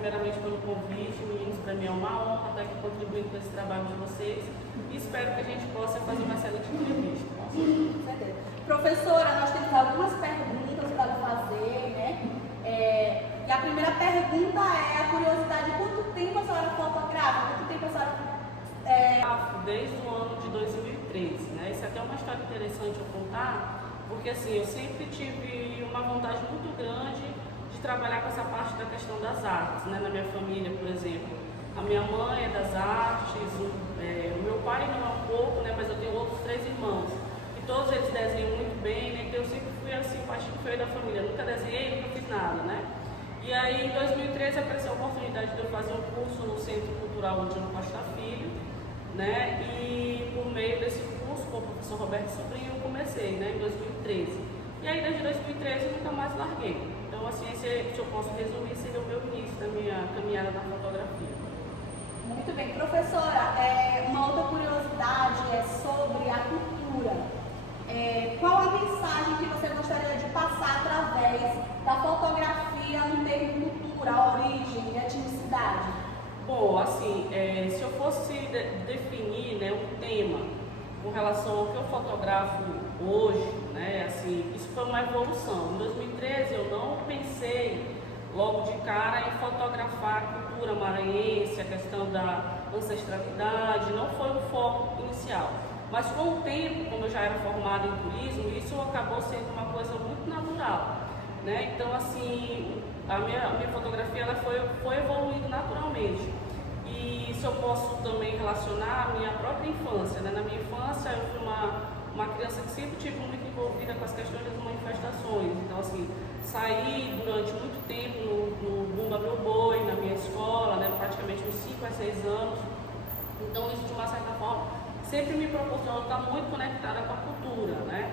primeiramente pelo convite, meninos, para mim é uma honra estar aqui contribuindo com esse trabalho de vocês e espero que a gente possa fazer uma excelente entrevista. Sim, com certeza. Professora, nós temos algumas perguntas para fazer, né? E a primeira pergunta é a curiosidade: quanto tempo a senhora fotografa? Quanto tempo a senhora Desde o ano de 2013, né? Isso aqui é uma história interessante eu contar, porque assim, eu sempre tive uma vontade muito grande de trabalhar com essa parte da questão das artes, né? Na minha família, por exemplo, a minha mãe é das artes, o meu pai não é um pouco, né? Mas eu tenho outros 3 irmãos, e todos eles desenham muito bem, né? Então eu sempre fui assim, o baixinho feio da família, nunca desenhei, nunca fiz nada, né? E aí em 2013 apareceu a oportunidade de eu fazer um curso no Centro Cultural Odiano Costa Filho, né? E por meio desse curso com o professor Roberto Sobrinho eu comecei, né? Em 2013. E aí desde 2013 eu nunca mais larguei. Então assim, se eu posso resumir, seria o meu início da minha caminhada na fotografia. Muito bem. Professora, uma outra curiosidade é sobre a cultura. Qual a mensagem que você gostaria de passar através da fotografia no termo cultura, origem e etnicidade? Bom, assim, se eu fosse definir, né, um tema com relação ao que eu fotografo hoje, né, assim, isso foi uma evolução. Em 2013 eu não pensei logo de cara em fotografar a cultura maranhense, a questão da ancestralidade, não foi o foco inicial. Mas com o tempo, como eu já era formada em turismo, isso acabou sendo uma coisa muito natural, né? Então, assim, a minha fotografia ela foi evoluindo naturalmente. E se eu posso também relacionar a minha própria infância, né? Na minha infância eu fui uma criança que sempre tive muito envolvida com as questões das manifestações. Então, assim, saí durante muito tempo no Bumba Meu Boi, na minha escola, né? Praticamente uns 5 a 6 anos. Então, isso de uma certa forma sempre me proporcionou estar muito conectada com a cultura, né?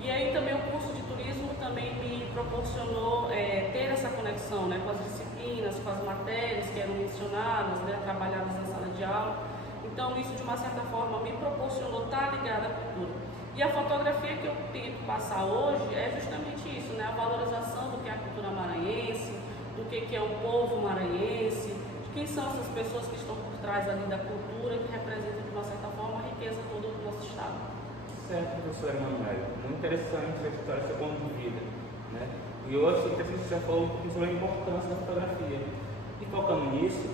E aí também o curso de turismo também me proporcionou ter essa conexão, né, com as disciplinas, com as matérias que eram mencionadas, né, trabalhadas na sala de aula. Então isso de uma certa forma me proporcionou estar ligada à cultura. E a fotografia que eu tento passar hoje é justamente isso, né, a valorização do que é a cultura maranhense, do que é o povo maranhense, de quem são essas pessoas que estão por trás ali da cultura, que representam de uma certa forma a riqueza toda do nosso estado. Certo, professora Emanuele. Muito interessante essa história, seu ponto de vida, né? E hoje, você já falou um pouco sobre a importância da fotografia. E focando nisso,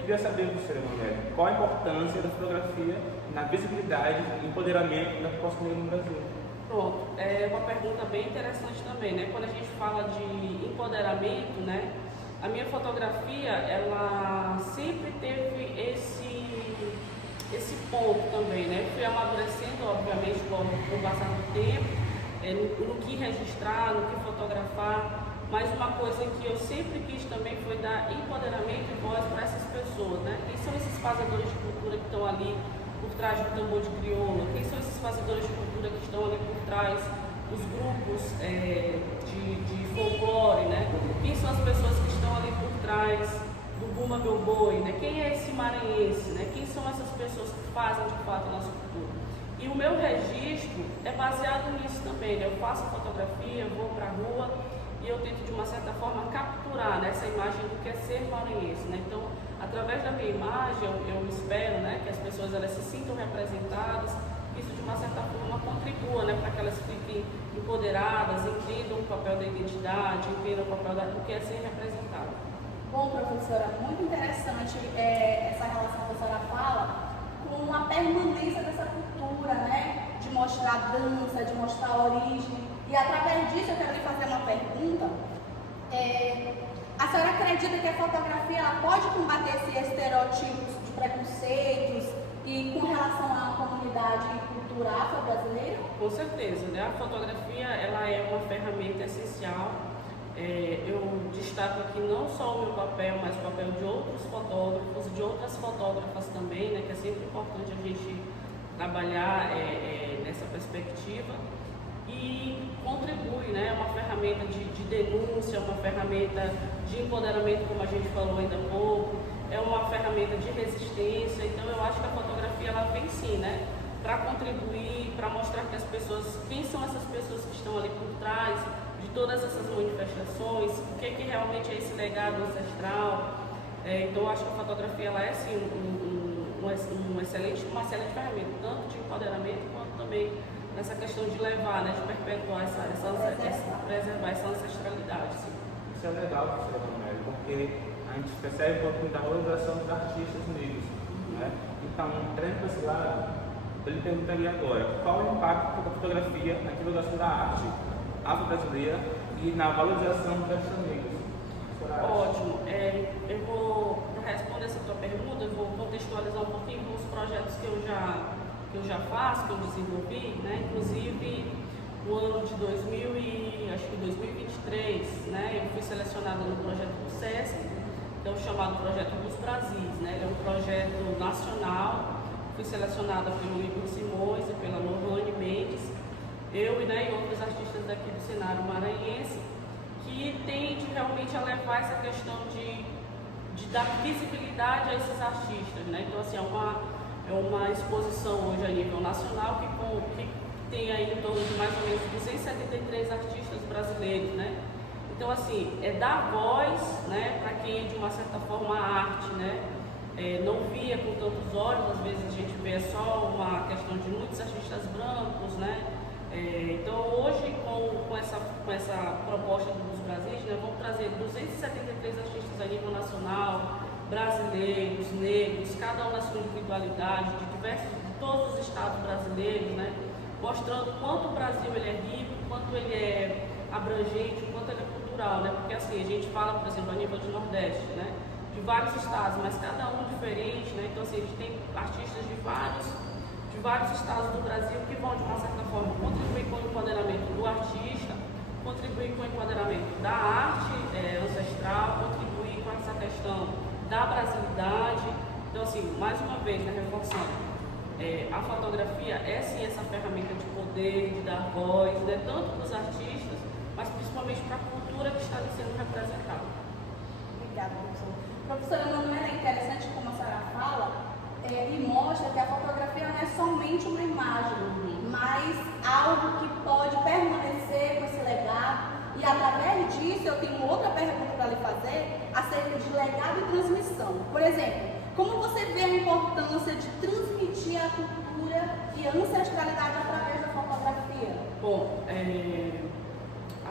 queria saber, professora Emanuele, qual a importância da fotografia na visibilidade e empoderamento da população negra no Brasil? Pronto, é uma pergunta bem interessante também, né? Quando a gente fala de empoderamento, né? A minha fotografia, ela sempre teve esse ponto também, né? Fui amadurecendo, obviamente, com o passar do tempo, no que registrar, no que fotografar, mas uma coisa que eu sempre quis também foi dar empoderamento e voz para essas pessoas, né? Quem são esses fazedores de cultura que estão ali por trás do tambor de crioula? Quem são esses fazedores de cultura que estão ali por trás dos grupos de folclore, né? Quem são as pessoas que estão ali por trás do Bumba Meu Boi, né? Quem é esse maranhense, né? Quem são essas pessoas que fazem de fato a nossa cultura? E o meu registro é baseado nisso também, né? Eu faço fotografia, vou para a rua e eu tento de uma certa forma capturar, né, essa imagem do que é ser maranhense, né? Então, através da minha imagem, eu espero, né, que as pessoas elas se sintam representadas, que isso de uma certa forma contribua, né, para que elas fiquem empoderadas, entendam o papel da identidade, entendam o papel do que é ser representado. Bom, professora, muito interessante essa relação que a senhora fala com a permanência dessa cultura, né? De mostrar a dança, de mostrar a origem. E através disso eu quero lhe fazer uma pergunta. A senhora acredita que a fotografia ela pode combater esses estereótipos de preconceitos e com relação à comunidade cultural afro-brasileira? Com certeza, né? A fotografia ela é uma ferramenta essencial. Eu destaco aqui não só o meu papel, mas o papel de outros fotógrafos, de outras fotógrafas também, né, que é sempre importante a gente trabalhar nessa perspectiva e contribui, né, é uma ferramenta de denúncia, uma ferramenta de empoderamento, como a gente falou ainda há pouco, é uma ferramenta de resistência. Então eu acho que a fotografia ela vem sim, né, para contribuir, para mostrar que as pessoas, quem são essas pessoas que estão ali por trás de todas essas manifestações, o que realmente é esse legado ancestral, Então, eu acho que a fotografia ela é sim uma excelente ferramenta, tanto de empoderamento quanto também nessa questão de levar, né, de perpetuar preservar essa ancestralidade. Sim. Isso é legal, professora Manuela, porque a gente percebe um pouquinho da valorização dos artistas negros. Né? Então, trazendo para esse lado, eu lhe perguntaria agora, qual é o impacto da fotografia na divulgação da arte afro-brasileira e na valorização dos artistas negros? Ótimo. Eu vou responder essa tua pergunta, eu vou contextualizar um pouquinho com os projetos que eu já faço, que eu desenvolvi, né? Inclusive no ano de 2023, né? Eu fui selecionada no projeto do SESC, que é o chamado Projeto dos Brasis, né? Ele é um projeto nacional, fui selecionada pelo Igor Simões e pela Norlane Mendes, eu e outros artistas daqui do cenário maranhense, que tende realmente a levar essa questão de dar visibilidade a esses artistas, né? Então, assim, é uma exposição hoje a nível nacional que tem aí em torno de mais ou menos 273 artistas brasileiros, né? Então, assim, é dar voz, né, para quem, de uma certa forma, a arte, né, não via com tantos olhos, às vezes a gente vê só uma questão de muitos artistas brancos, né? Então, hoje, com essa proposta dos Brasis, né, vamos trazer 273 artistas a nível nacional, brasileiros, negros, cada um na sua individualidade, de todos os estados brasileiros, né, mostrando quanto o Brasil ele é rico, quanto ele é abrangente, quanto ele é cultural, né, porque assim, a gente fala, por exemplo, a nível de Nordeste, né, de vários estados, mas cada um diferente, né, então assim, a gente tem artistas de vários estados do Brasil que vão, de uma certa forma, contribuir com o empoderamento do artista, contribuir com o empoderamento da arte ancestral, contribuir com essa questão da brasilidade. Então, assim, mais uma vez, né, reforçando, a fotografia é sim essa ferramenta de poder, de dar voz, né, tanto para os artistas, mas principalmente para a cultura que está ali sendo representada. Obrigada, professora. Professora Manuela, é interessante como a senhora fala, e mostra que a fotografia não é somente uma imagem, mas algo que pode permanecer com esse legado. E através disso eu tenho outra pergunta para lhe fazer acerca de legado e transmissão. Por exemplo, como você vê a importância de transmitir a cultura e a ancestralidade através da fotografia? Bom,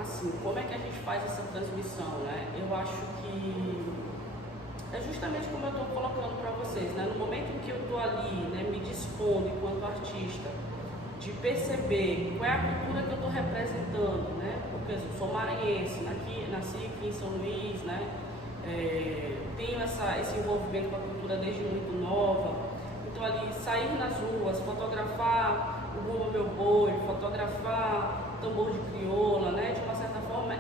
assim, como é que a gente faz essa transmissão, né? Eu acho que é justamente como eu estou colocando para vocês, né? No momento em que eu estou ali, né, me dispondo enquanto artista, de perceber qual é a cultura que eu estou representando, né? Porque eu sou maranhense, nasci aqui em São Luís, né? Tenho esse envolvimento com a cultura desde muito nova. Então, ali, sair nas ruas, fotografar o Bumba Meu Boi, fotografar tambor de crioula, né? De uma certa forma,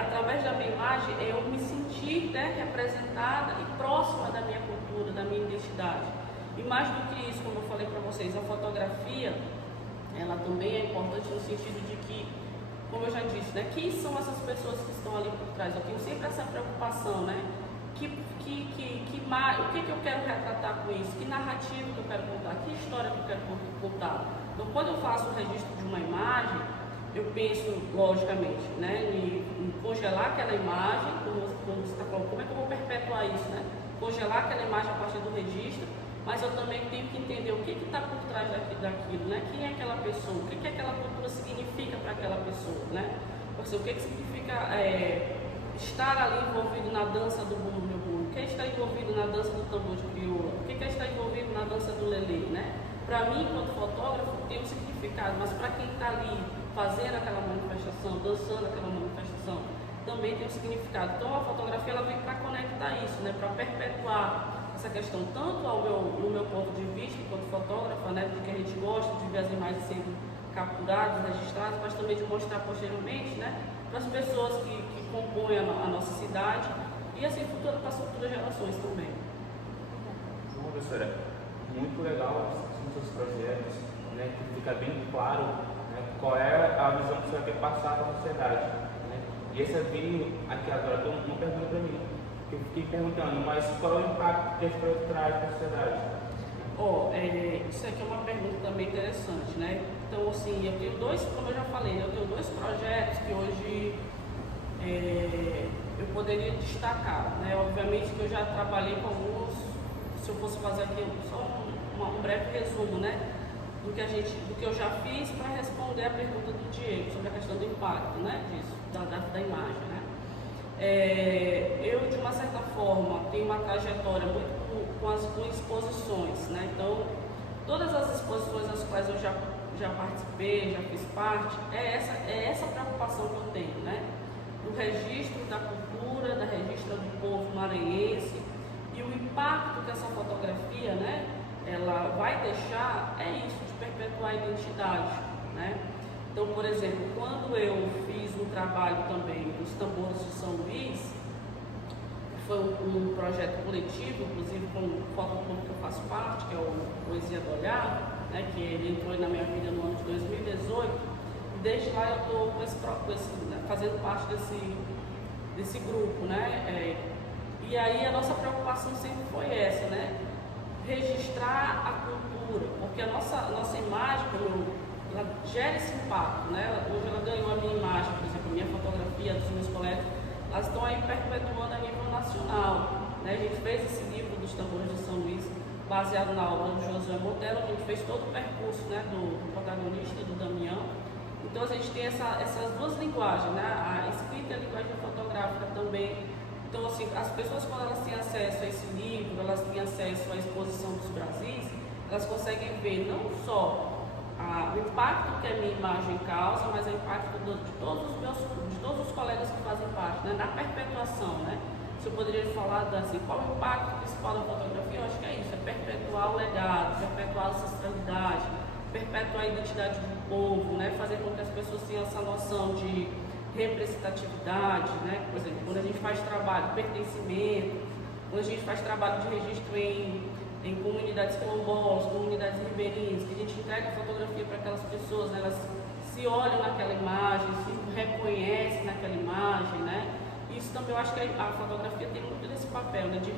através da minha imagem, eu me sentir, né, representada e próxima da minha cultura, da minha identidade. E mais do que isso, como eu falei para vocês, a fotografia, ela também é importante no sentido de que, como eu já disse, né, quem são essas pessoas que estão ali por trás? Eu tenho sempre essa preocupação, né? O que eu quero retratar com isso? Que narrativa que eu quero contar? Que história que eu quero contar? Então, quando eu faço o registro de uma imagem, eu penso, logicamente, né, em congelar aquela imagem, como você está falando, como é que eu vou perpetuar isso, né? Congelar aquela imagem a partir do registro, mas eu também tenho que entender o que está por trás daquilo, né? Quem é aquela pessoa, o que aquela cultura significa para aquela pessoa, né? Ou seja, o que significa estar ali envolvido na dança do bumbo meu bumbo, o que está envolvido na dança do tambor de crioula, o que está envolvido na dança do lelê, né? Para mim, enquanto fotógrafo, tem um significado, mas para quem está ali fazendo aquela manifestação, dançando aquela manifestação, também tem um significado. Então, a fotografia ela vem para conectar isso, né? Para perpetuar essa questão, tanto no meu ponto de vista, enquanto fotógrafa, né? De que a gente gosta de ver as imagens sendo capturadas, registradas, mas também de mostrar posteriormente, né? Para as pessoas que compõem a nossa cidade e assim para as futuras gerações também. Bom, professora, muito legal os seus projetos, né? Que fica bem claro, né, qual é a visão que você quer passar para a sociedade. Né? E esse veio aqui agora, uma pergunta para mim, que eu fiquei perguntando, mas qual é o impacto que esse projeto traz para a sociedade? Isso aqui é uma pergunta também interessante, né? Então, assim, eu tenho como eu já falei, eu tenho dois projetos que hoje eu poderia destacar, né? Obviamente que eu já trabalhei com alguns, se eu fosse fazer aqui só um breve resumo, né? Do que eu já fiz para responder a pergunta do Diego sobre a questão do impacto, né? Disso, da imagem, né? Eu, de uma certa forma, tenho uma trajetória muito com exposições, né? Então, todas as exposições às quais eu já participei, já fiz parte, é essa preocupação que eu tenho, né? Do registro da cultura, da registro do povo maranhense e o impacto que essa fotografia, né, ela vai deixar é isso, de perpetuar a identidade, né? Então, por exemplo, quando eu fiz um trabalho também dos tambores de São Luís, que foi um projeto coletivo, inclusive com o fotoclube que eu faço parte, que é o Poesia do Olhar, né, que ele entrou na minha vida no ano de 2018, e desde lá eu estou fazendo parte desse grupo, né? E aí a nossa preocupação sempre foi essa, né? Registrar a cultura, porque a nossa imagem, ela gera esse impacto, né? Hoje ela ganhou a minha imagem, por exemplo, a minha fotografia dos meus colegas, elas estão aí perpetuando a nível nacional, né? A gente fez esse livro dos tambores de São Luís, baseado na obra do Josué Monteiro, a gente fez todo o percurso, né, do protagonista, do Damião. Então a gente tem essas duas linguagens, né? A escrita e a linguagem fotográfica também. Então, assim, as pessoas, quando elas têm acesso a esse livro, elas têm acesso à exposição dos Brasis, elas conseguem ver não só o impacto que a minha imagem causa, mas o impacto de todos os colegas que fazem parte, né? Na perpetuação, né? Se eu poderia falar assim, qual o impacto principal da fotografia, eu acho que é isso, é perpetuar o legado, perpetuar a ancestralidade, perpetuar a identidade do povo, né? Fazer com que as pessoas tenham essa noção de representatividade, né? Por exemplo, quando a gente faz trabalho de pertencimento, quando a gente faz trabalho de registro em comunidades quilombolas, comunidades ribeirinhas, que a gente entrega a fotografia para aquelas pessoas, né? Elas se olham naquela imagem, se reconhecem naquela imagem, né? Isso também eu acho que a fotografia tem muito desse papel, né? De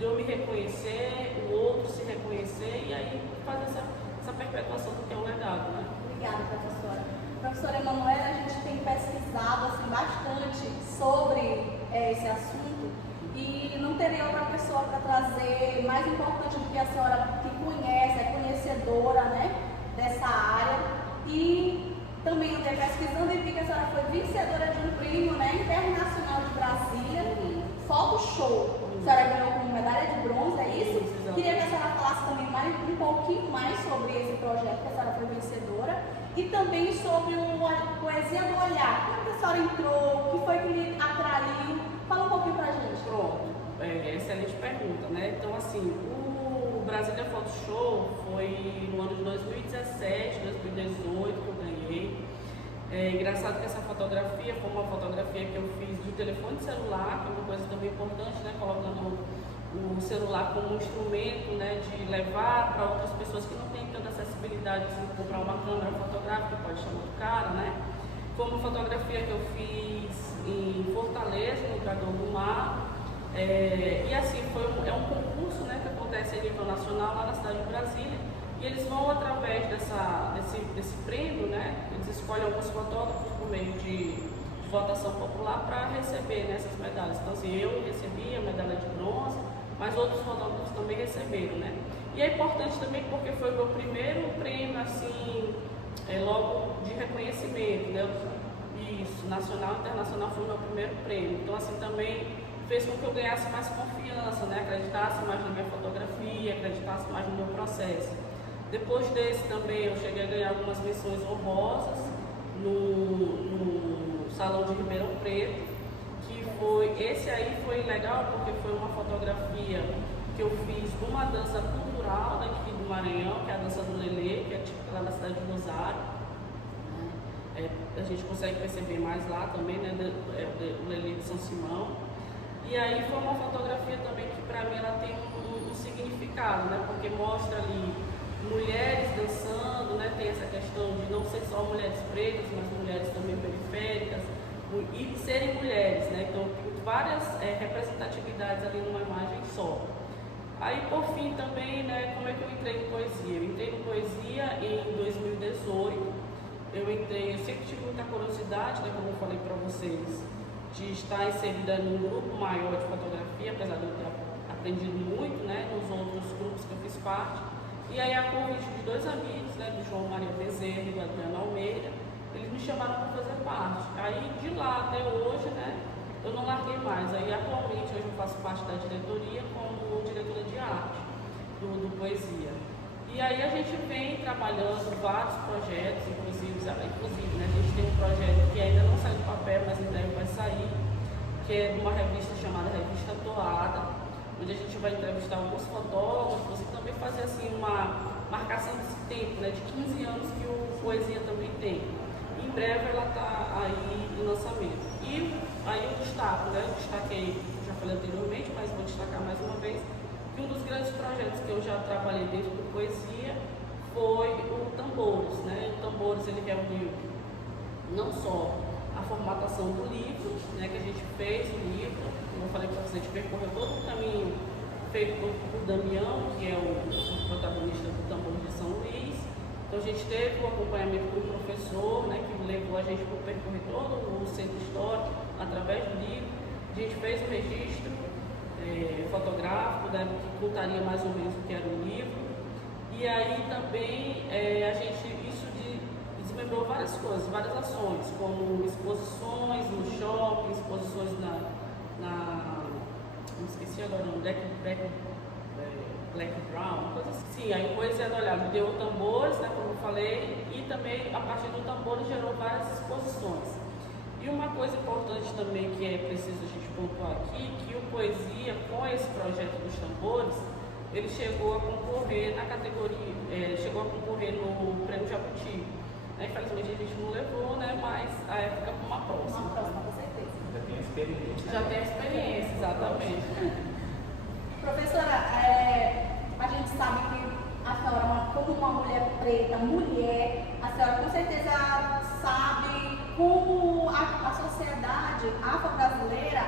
eu me reconhecer, o outro se reconhecer e aí fazer essa perpetuação do que é um legado, né? Obrigada, professora. Professora Emanuela, a gente tem pesquisado assim, bastante sobre esse assunto e não teria outra pessoa para trazer mais importante do que a senhora que conhece, é conhecedora, né, dessa área e também andei pesquisando e vi que a senhora foi vencedora de um prêmio, né, internacional de Brasília, Foto Show. A senhora ganhou como medalha de bronze, é isso? Queria que a senhora falasse também um pouquinho mais sobre esse projeto que a senhora foi vencedora e também sobre o Poesia do Olhar. Como que a senhora entrou? O que foi que lhe atraiu? Fala um pouquinho pra gente. Pronto, excelente pergunta, né? Então, assim, o Brasília Foto Show foi no ano de 2017, 2018 que eu ganhei. É engraçado que essa fotografia foi uma fotografia que eu fiz do telefone celular, que é uma coisa também importante, né? Colocando o celular como um instrumento, né, de levar para outras pessoas que não têm tanta acessibilidade de comprar uma câmera fotográfica, pode chamar do cara, né? Foi uma fotografia que eu fiz em Fortaleza, no Dragão do Mar, e assim, é um concurso, né, que acontece a nível nacional lá na cidade de Brasília, e eles vão através desse prêmio, né, eles escolhem alguns fotógrafos por meio de votação popular para receber, né, essas medalhas. Então assim, eu recebi a medalha de bronze, mas outros fotógrafos também receberam, né? E é importante também porque foi o meu primeiro prêmio, assim, logo de reconhecimento, né? Isso, nacional e internacional foi o meu primeiro prêmio. Então, assim, também fez com que eu ganhasse mais confiança, né? Acreditasse mais na minha fotografia, acreditasse mais no meu processo. Depois desse também eu cheguei a ganhar algumas menções honrosas no Salão de Ribeirão Preto. Esse aí foi legal porque foi uma fotografia que eu fiz de uma dança cultural daqui do Maranhão, que é a dança do Lelê, que é típica lá na cidade de Rosário. A gente consegue perceber mais lá também, né, o Lelê de São Simão. E aí foi uma fotografia também que para mim ela tem um significado, né, porque mostra ali mulheres dançando, né, tem essa questão de não ser só mulheres pretas, mas mulheres também periféricas, e serem mulheres, né? Então, várias representatividades ali numa imagem só. Aí, por fim, também, né, como é que eu entrei em poesia? Eu entrei em poesia em 2018. Eu sempre tive muita curiosidade, né, como eu falei para vocês, de estar inserida num grupo maior de fotografia, apesar de eu ter aprendido muito, né, nos outros grupos que eu fiz parte. E aí, a convite de dois amigos, né, do João Maria Bezerra e do Adriano Almeida, eles me chamaram para fazer parte. Aí, de lá até hoje, né, eu não larguei mais. Aí, atualmente, hoje eu faço parte da diretoria como diretora de arte do Poesia. E aí, a gente vem trabalhando vários projetos, inclusive né, a gente tem um projeto que ainda não saiu do papel, mas em breve vai sair, que é de uma revista chamada Revista Toada, onde a gente vai entrevistar alguns fotógrafos e também fazer assim uma marcação desse tempo, né, de 15 anos que o Poesia também tem. Em breve ela está aí em lançamento. E aí eu destaco, né, eu destaquei, já falei anteriormente, mas vou destacar mais uma vez, que um dos grandes projetos que eu já trabalhei dentro do Poesia foi o Tambores, né? O Tambores, ele reuniu não só a formatação do livro, né, que a gente fez o livro, como eu falei para você, a gente percorreu todo o caminho feito por Damião, que é o protagonista do Tambores de São Luís. Então a gente teve o acompanhamento do professor, né, que levou a gente para percorrer todo o centro histórico através do livro. A gente fez o registro fotográfico, né, que contaria mais ou menos o que era o livro. E aí também a gente desmembrou várias coisas, várias ações, como exposições no shopping, exposições não esqueci agora o nome, Black Brown, coisa assim. Sim, aí o Poesia do Olhar me deu tambores, né, como eu falei, e também a partir do tambor gerou várias exposições. E uma coisa importante também que é preciso a gente pontuar aqui, que o Poesia, com esse projeto dos tambores, ele chegou a concorrer na categoria, chegou a concorrer no Prêmio Jabuti. Infelizmente a gente não levou, né, mas a época para uma próxima. Uma próxima, com certeza. Já tem experiência. Já tem experiência, exatamente. Professora, a gente sabe que a senhora, como uma mulher preta, a senhora com certeza sabe como a sociedade afro-brasileira,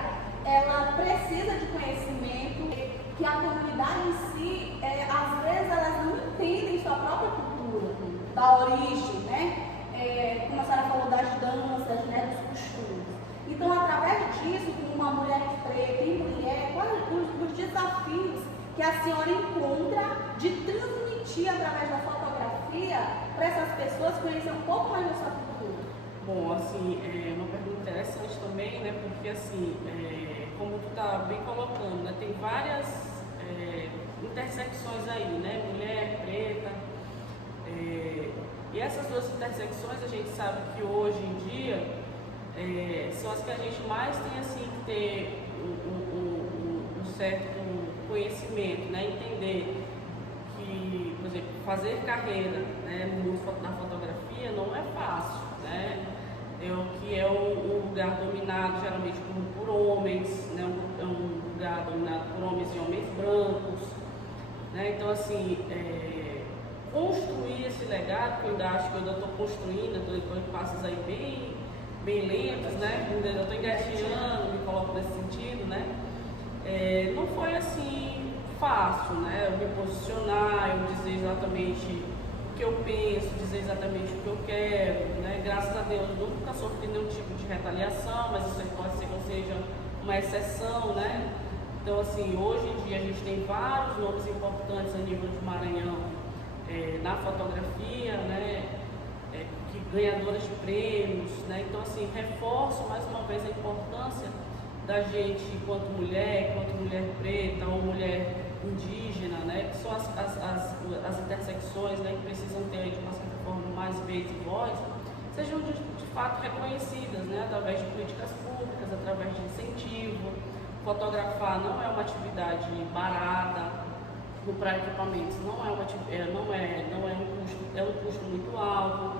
ela precisa de conhecimento, que a comunidade em si, às vezes elas não entendem sua própria cultura, da origem, né? Como a senhora falou das danças, né, dos costumes. Então, através disso, como uma mulher preta e mulher, quais os desafios que a senhora encontra de transmitir através da fotografia para essas pessoas conhecerem um pouco mais da sua cultura? Bom, assim, é uma pergunta interessante também, né, porque assim, como tu está bem colocando, né, tem várias intersecções aí, né, mulher, preta, e essas duas intersecções a gente sabe que hoje em dia são as que a gente mais tem assim que ter um certo conhecimento, né? Entender que, por exemplo, fazer carreira, né, no mundo da fotografia não é fácil, né? Que é um lugar dominado geralmente por homens, né? É um lugar dominado por homens e homens brancos, né? Então assim, construir esse legado, que eu ainda acho que eu ainda estou construindo, estou em passos aí bem lentos, né? Eu ainda estou engatinhando, me coloco nesse sentido, né? Não foi assim fácil, né? Eu me posicionar, eu dizer exatamente o que eu penso, dizer exatamente o que eu quero, né? Graças a Deus eu nunca sofri nenhum tipo de retaliação, mas isso pode ser que eu seja uma exceção, né? Então assim, hoje em dia a gente tem vários nomes importantes a nível de Maranhão na fotografia, né? Ganhadoras de prêmios, né? Então assim, reforço mais uma vez a importância da gente, enquanto mulher preta ou mulher indígena, né? Que são as intersecções, né, que precisam ter de uma certa forma mais vez e voz, sejam de fato reconhecidas, né? Através de políticas públicas, através de incentivo. Fotografar não é uma atividade barata, comprar equipamentos não é um custo muito alto.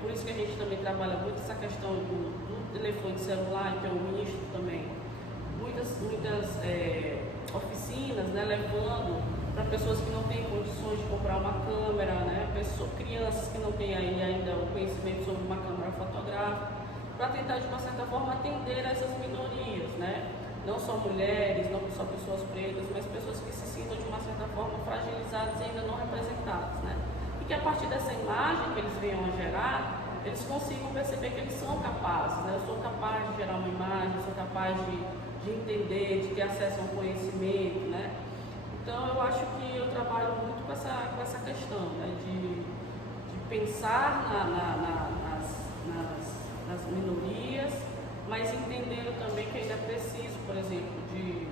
Por isso que a gente também trabalha muito essa questão do telefone celular, que é um misto também. Muitas oficinas, né, levando para pessoas que não têm condições de comprar uma câmera, né, crianças que não têm aí ainda o conhecimento sobre uma câmera fotográfica, para tentar de uma certa forma atender essas minorias, né? Não só mulheres, não só pessoas pretas, mas pessoas que se sintam de uma certa forma fragilizadas e ainda não representadas, né? E que a partir dessa imagem que eles venham a gerar, eles consigam perceber que eles são capazes, né? Eu sou capaz de gerar uma imagem, mais de entender, de ter acesso ao conhecimento, né? Então eu acho que eu trabalho muito com essa questão, né? De pensar nas minorias, mas entendendo também que ainda é preciso, por exemplo, do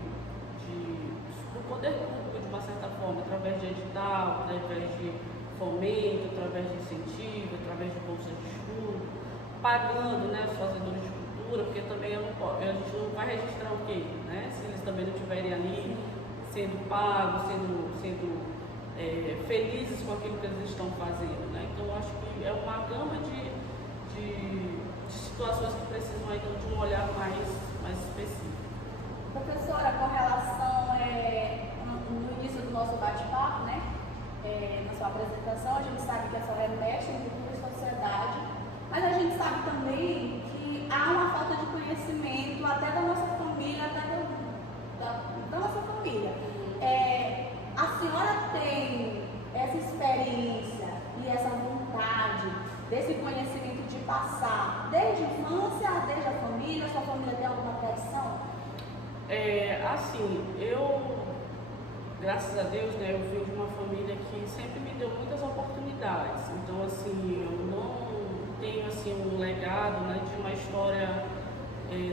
poder público, de uma certa forma, através de edital, através de fomento, através de incentivo, através de bolsa de estudo, pagando, né, os fazedores de cultura, porque também a gente não vai registrar o quê? Né? Se eles também não estiverem ali sendo pagos, sendo felizes com aquilo que eles estão fazendo. Né? Então, eu acho que é uma gama de situações que precisam ainda de um olhar mais específico. Professora, com relação no início do nosso bate-papo, né, na sua apresentação, a gente sabe que a senhora é mestre em cultura e sociedade, mas a gente sabe também que há uma falta de conhecimento até da nossa família, até da nossa família. A senhora tem essa experiência e essa vontade desse conhecimento de passar desde a infância, desde a família? Sua família tem alguma tradição? Assim, eu, graças a Deus, né, eu vim de uma família que sempre me deu muitas oportunidades. Então, assim, eu não tenho assim um legado, né, de uma história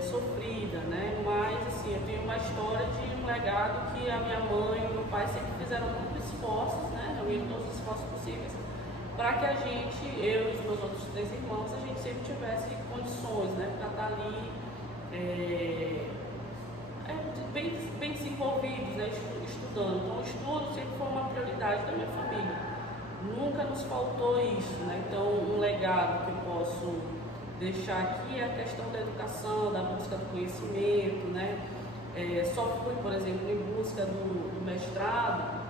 sofrida, né, mas assim, eu tenho uma história de um legado que a minha mãe e o meu pai sempre fizeram muitos esforços, né, reuniram todos os esforços possíveis para que a gente, eu e os meus outros 3 irmãos, a gente sempre tivesse condições, né, para estar ali bem desenvolvidos, né, estudando. Então, o estudo sempre foi uma prioridade da minha família. Nunca nos faltou isso, né? Então, um legado que eu posso deixar aqui é a questão da educação, da busca do conhecimento, né? Só fui, por exemplo, em busca do mestrado,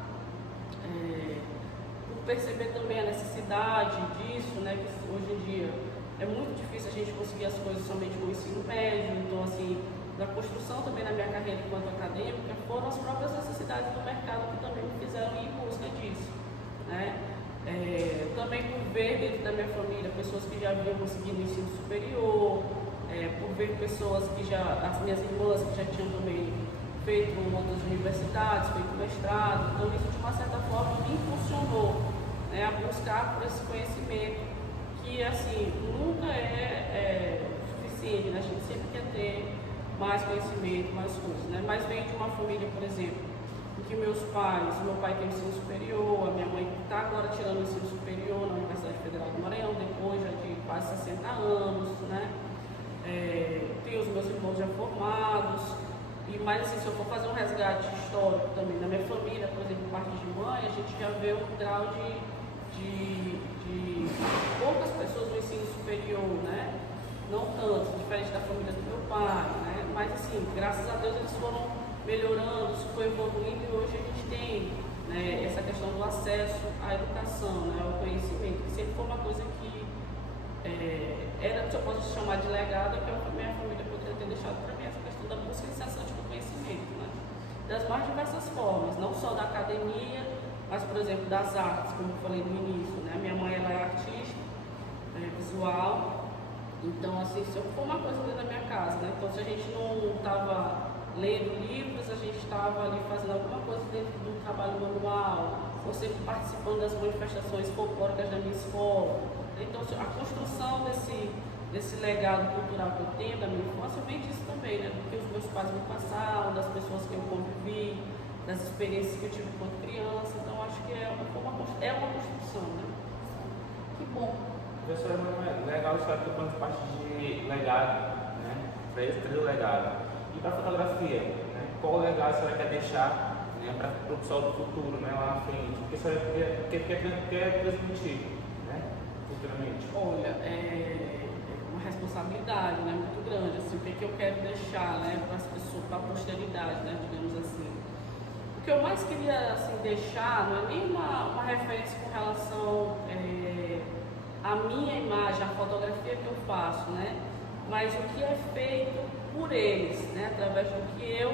por perceber também a necessidade disso, né? Que hoje em dia é muito difícil a gente conseguir as coisas somente com o ensino médio. Então, assim, da construção também na minha carreira enquanto acadêmica, foram as próprias necessidades do mercado que também me fizeram ir em busca disso, né? Também por ver dentro da minha família pessoas que já haviam conseguido o ensino superior, por ver pessoas as minhas irmãs que já tinham também feito outras universidades, feito mestrado. Então isso de uma certa forma me impulsionou, né, a buscar por esse conhecimento que assim nunca é suficiente, né? A gente sempre quer ter mais conhecimento, mais coisas, né? Mas venho de uma família, por exemplo, em que meu pai tem ensino superior, a minha mãe está agora tirando o ensino superior na Universidade Federal do Maranhão, depois já de quase 60 anos, né? Tenho os meus irmãos já formados, mas assim, se eu for fazer um resgate histórico também na minha família, por exemplo, parte de mãe, a gente já vê um grau de poucas pessoas no ensino superior, né? Não tanto, diferente da família do meu pai, né? Mas assim, graças a Deus eles foram melhorando, isso foi evoluindo e hoje a gente tem, né, essa questão do acesso à educação, né, ao conhecimento, que sempre foi uma coisa que se eu posso chamar de legado, que a minha família poderia ter deixado para mim, essa questão da busca incessante do conhecimento, né? Das mais diversas formas, não só da academia, mas, por exemplo, das artes, como eu falei no início, né? Minha mãe ela é artista, visual. Então, assim, isso foi uma coisa dentro da minha casa, né? Então, se a gente não estava lendo livros, a gente estava ali fazendo alguma coisa dentro do trabalho manual, ou sempre participando das manifestações folclóricas da minha escola. Então, a construção desse legado cultural que eu tenho da minha infância vem disso também, né? Do que os meus pais me passaram, das pessoas que eu convivi, das experiências que eu tive enquanto criança. Então, acho que é uma construção, né? Que bom. Professora, legal a história que faz parte de legado, né? Para esse trilho legado. E para a fotografia, né? Qual legado a senhora quer deixar, né, para o pessoal do futuro, né, lá na frente? O que a senhora quer transmitir, né, futuramente? Olha, é uma responsabilidade, né, muito grande, assim, o que eu quero deixar, né, para as pessoas, para a posteridade, né, digamos assim. O que eu mais queria, assim, deixar não é nem uma referência com relação à minha imagem, à fotografia que eu faço, né, mas o que é feito por eles, né, através do que eu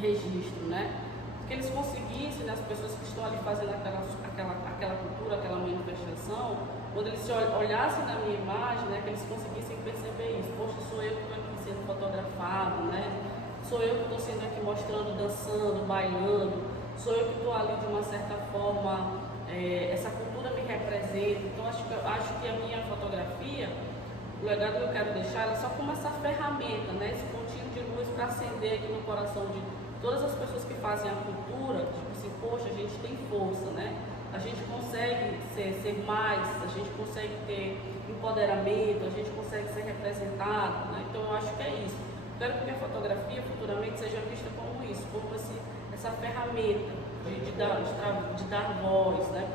registro, né, que eles conseguissem, né, as pessoas que estão ali fazendo aquela cultura, aquela manifestação, quando eles se olhassem na minha imagem, né, que eles conseguissem perceber isso. Poxa, sou eu que estou aqui sendo fotografado, né, sou eu que estou sendo aqui mostrando, dançando, bailando, sou eu que estou ali de uma certa forma, essa cultura me representa. Então acho que a minha fotografia, o legado que eu quero deixar, ela só como essa ferramenta, né? Esse pontinho de luz para acender aqui no coração de todas as pessoas que fazem a cultura, tipo assim, poxa, a gente tem força, né? A gente consegue ser mais, a gente consegue ter empoderamento, a gente consegue ser representado, né? Então eu acho que é isso. Quero que minha fotografia futuramente seja vista como isso, como essa ferramenta de dar voz, né?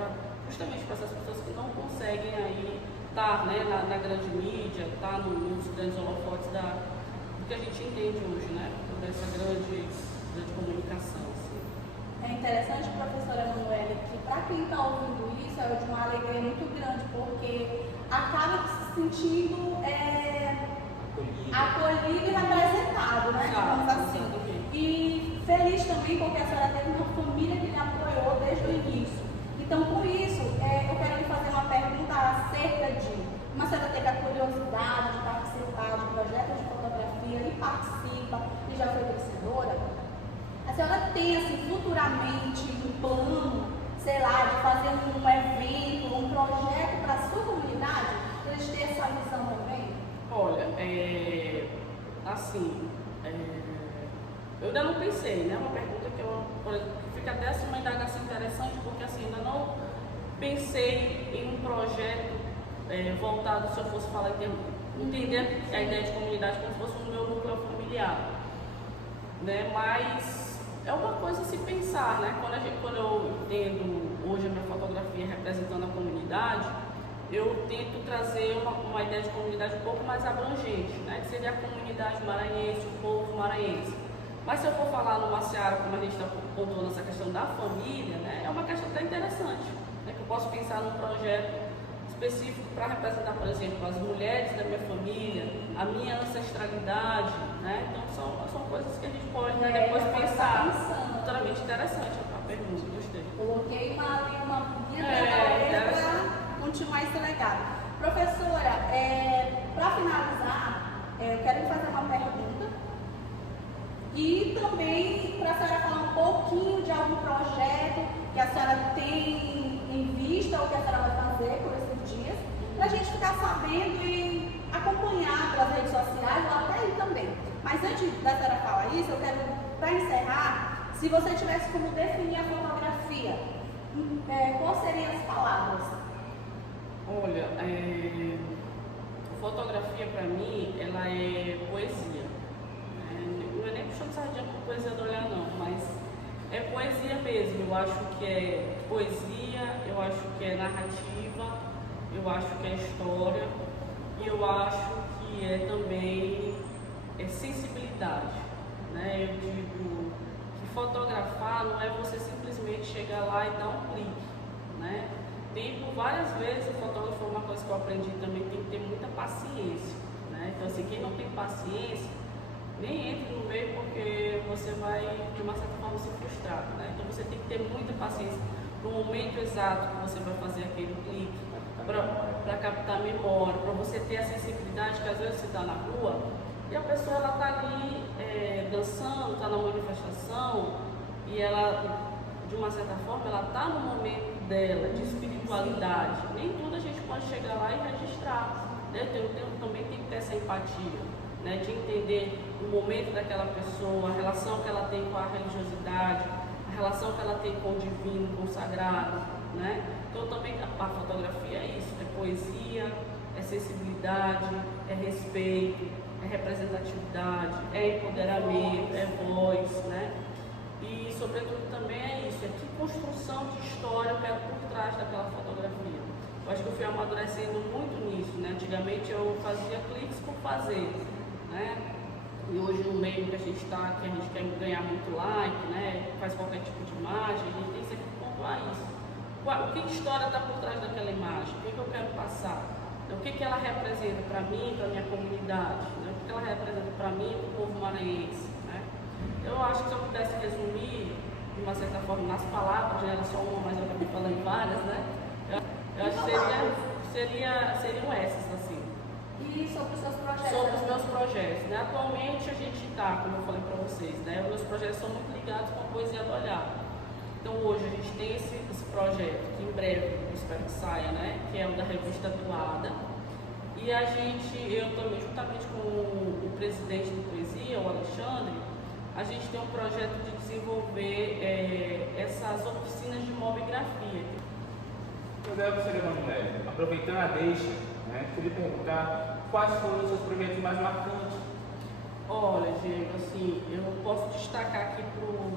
Justamente para essas pessoas que não conseguem aí estar, né, na grande mídia, estar nos grandes holofotes do que a gente entende hoje, né? Dessa grande comunicação. Assim. É interessante, professora Emanuele, que para quem está ouvindo isso é de uma alegria muito grande, porque acaba se sentindo acolhido e representado, né? Digamos assim. E feliz também porque a senhora teve uma família que lhe apoiou desde o início. Então, com isso, eu quero lhe fazer uma pergunta acerca de uma senhora teve a curiosidade de participar de projetos de fotografia e participa e já foi vencedora. A senhora tem, assim, futuramente um plano, sei lá, de fazer um evento, um projeto para a sua comunidade, para eles terem essa visão também? Olha, eu ainda não pensei, né? Uma pergunta que fica até assim uma indagação interessante, porque assim, ainda não pensei em um projeto voltado, se eu fosse falar em termos, entender a ideia de comunidade como se fosse no meu núcleo familiar, né? Mas é uma coisa a se pensar, né? Quando eu entendo hoje a minha fotografia representando a comunidade, eu tento trazer uma ideia de comunidade um pouco mais abrangente, né? Que seria a comunidade maranhense, o povo maranhense. Mas se eu for falar numa seara, como a gente está pontuando essa questão da família, né? É uma questão até interessante, né? Que eu posso pensar num projeto específico para representar, por exemplo, as mulheres da minha família, a minha ancestralidade, né? Então são coisas que a gente pode, né, depois pensar. Totalmente interessante a pergunta, gostei. Coloquei uma guia para continuar esse legado. Professora, para finalizar, eu quero lhe fazer uma pergunta e também para a senhora falar um pouquinho de algum projeto que a senhora tem em vista ou que a senhora vai fazer por esses dias, para a gente ficar sabendo e acompanhar pelas redes sociais ou até aí também. Mas antes da senhora falar isso, eu quero, para encerrar, se você tivesse como definir a fotografia, quais seriam as palavras? Olha, fotografia para mim, ela é poesia. Não é nem puxando sardinha com poesia do olhar não, mas é poesia mesmo. Eu acho que é poesia, eu acho que é narrativa, eu acho que é história e eu acho que é também sensibilidade, né? Eu digo que fotografar não é você simplesmente chegar lá e dar um clique, né? Tem por várias vezes o fotógrafo, uma coisa que eu aprendi também, tem que ter muita paciência, né? Então assim, quem não tem paciência, nem entre no meio porque você vai de uma certa forma se frustrar, né? Então você tem que ter muita paciência no momento exato que você vai fazer aquele clique, para captar a memória, para você ter a sensibilidade que às vezes você está na rua e a pessoa ela está ali dançando, está na manifestação e ela, de uma certa forma, ela está no momento dela, de espiritualidade. Nem tudo a gente pode chegar lá e registrar, né? Também tem que ter essa empatia, né? De entender o momento daquela pessoa, a relação que ela tem com a religiosidade, a relação que ela tem com o divino, com o sagrado, né? Então também a fotografia é isso, é poesia, é sensibilidade, é respeito, é representatividade, é empoderamento, é voz, né? E sobretudo também é isso, é que construção de história eu quero por trás daquela fotografia. Eu acho que eu fui amadurecendo muito nisso, né? Antigamente eu fazia cliques por fazer, né? E hoje no meio que a gente está, que a gente quer ganhar muito like, né? Faz qualquer tipo de imagem, a gente tem sempre que pontuar isso. O que de história está por trás daquela imagem? O que eu quero passar? O que ela representa para mim, para a minha comunidade? Né? O que ela representa para mim, para o povo maranhense? Né? Eu acho que se eu pudesse resumir, de uma certa forma, nas palavras, né? Era só uma, mas eu acabei falando várias, né? Eu acho que seriam essas, assim. E ouvir sobre os seus projetos. Sobre os meus projetos, né? Atualmente a gente está, como eu falei para vocês, né? Os meus projetos são muito ligados com a poesia do olhar. Então hoje a gente tem esse projeto, que em breve eu espero que saia, né? Que é o da revista Toada. E eu também, juntamente com o presidente do Poesia, o Alexandre, a gente tem um projeto de desenvolver essas oficinas de mobigrafia. Professora Emanuele, aproveitando a deixa, né, queria perguntar quais foram os seus projetos mais marcantes. Olha, Diego, assim, eu posso destacar aqui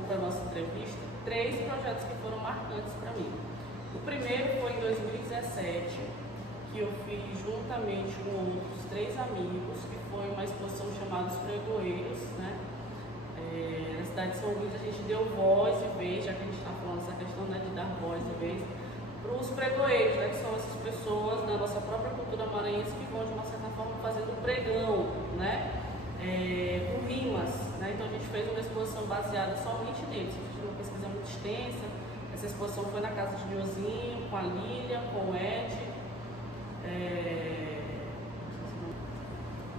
para a nossa entrevista 3 projetos que foram marcantes para mim. O primeiro foi em 2017, que eu fiz juntamente com outros 3 amigos, que foi uma exposição chamada Os Pregoeiros, né? Na cidade de São Luís a gente deu voz e vez, já que a gente está falando dessa questão, né, de dar voz e vez, para os pregoeiros, né, que são essas pessoas da nossa própria cultura maranhense que vão, de uma certa forma, fazendo pregão, né? Com rimas, né? Então a gente fez uma exposição baseada somente neles. A gente fez uma pesquisa muito extensa. Essa exposição foi na casa de Niozinho, com a Lília, com o Ed.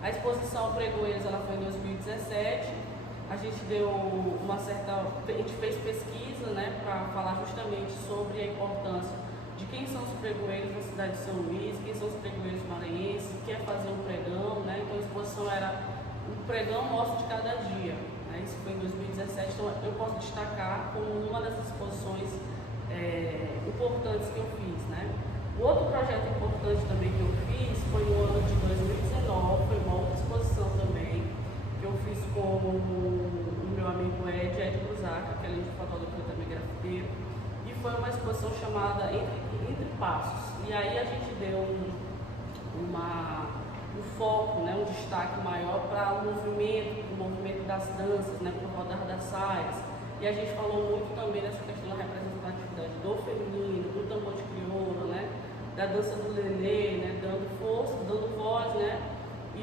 A exposição Pregoeiros ela foi em 2017. A gente fez pesquisa, né, para falar justamente sobre a importância de quem são os pregoeiros na cidade de São Luís, quem são os pregoeiros maranhenses, o que é fazer um pregão, né? Então a exposição era um pregão nosso de cada dia, né? Isso foi em 2017, então eu posso destacar como uma das exposições importantes que eu fiz, né? O outro projeto importante também que eu fiz foi no ano de 2019, foi uma outra exposição também, que eu fiz com o meu amigo Ed Cruzaca, que além de fotógrafo também grafiteiro, e foi uma exposição chamada Entre Passos. E aí a gente deu um foco, né, um destaque maior para o movimento das danças, né, para o rodar das saias. E a gente falou muito também dessa questão da representatividade do feminino, do tambor de crioula, né, da dança do lelê, né, dando força, dando voz, né, e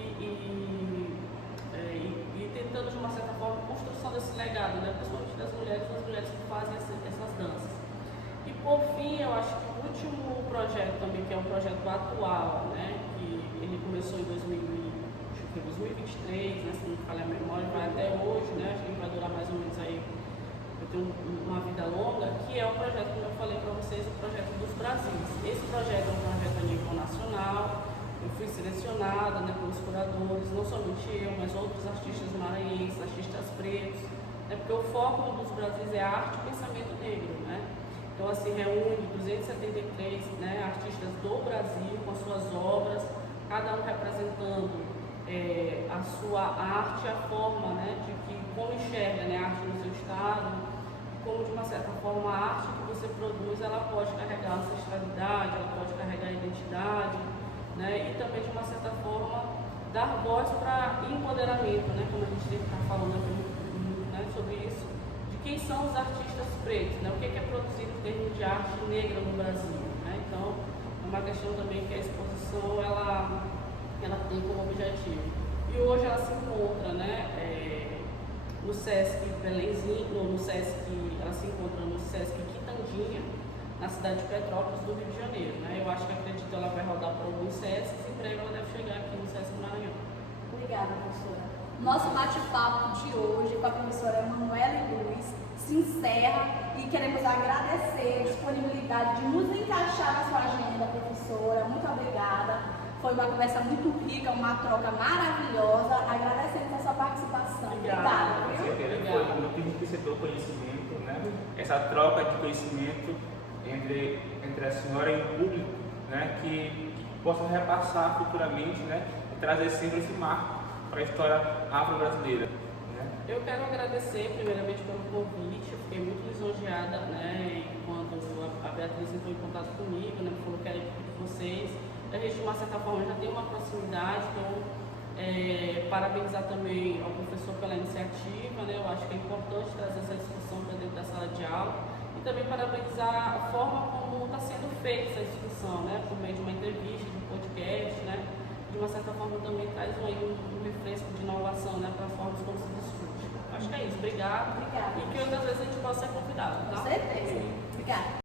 tentando, de uma certa forma, a construção desse legado, né, principalmente das mulheres que fazem essas danças. E por fim, eu acho que o último projeto também, que é um projeto atual, né, que ele começou em 2023, né, se não me falha a memória, vai até hoje, né, acho que ele vai durar mais ou menos aí, eu tenho uma vida longa, que é o projeto, como eu falei para vocês, o projeto dos Brasis. Esse projeto é um projeto a nível nacional. Eu fui selecionada, né, pelos curadores, não somente eu, mas outros artistas maranhenses, artistas pretos, né, porque o foco dos Brasis é a arte e pensamento negro, né? Então, assim, reúne 273, né, artistas do Brasil com as suas obras, cada um representando a sua arte, a forma, né, de que como enxerga, né, a arte no seu estado, como de uma certa forma a arte que você produz, ela pode carregar a ancestralidade, ela pode carregar a identidade, né, e também de uma certa forma dar voz para empoderamento, né, como a gente sempre está falando aqui, né, sobre isso, de quem são os artistas pretos, né, o que é produzido em termos de arte negra no Brasil, né. Então é uma questão também que a exposição ela tem como objetivo. E hoje ela se encontra, né, no Sesc Belenzinho, ela se encontra no Sesc Quitandinha, na cidade de Petrópolis, do Rio de Janeiro, né? Eu acho que acredito que ela vai rodar por alguns Sescs e em breve ela deve chegar aqui no Sesc Maranhão. Obrigada, professora. Nosso bate-papo de hoje com a professora Emanuele Luiz se encerra e queremos agradecer a disponibilidade de nos encaixar na sua agenda, professora. Muito obrigada. Foi uma conversa muito rica, uma troca maravilhosa. Agradecemos a sua participação. Obrigada. Com certeza, foi muito enriquecedor o conhecimento, né? Essa troca de conhecimento entre a senhora e o público, né? Que possa repassar futuramente, né? E trazer sempre esse marco para a história afro-brasileira. Né? Eu quero agradecer primeiramente pelo convite. Eu fiquei muito lisonjeada, né? Quando a Beatriz entrou em contato comigo, né? Falou que era a equipe de vocês. A gente, de uma certa forma, já tem uma proximidade, então parabenizar também ao professor pela iniciativa, né? Eu acho que é importante trazer essa discussão para dentro da sala de aula e também parabenizar a forma como está sendo feita essa discussão, né? Por meio de uma entrevista, de um podcast, né? De uma certa forma também traz um refresco de inovação, né? Para as formas como se discute. Acho que é isso. Obrigada. Obrigada. E que outras vezes a gente possa ser convidado, tá? Com certeza. Obrigada.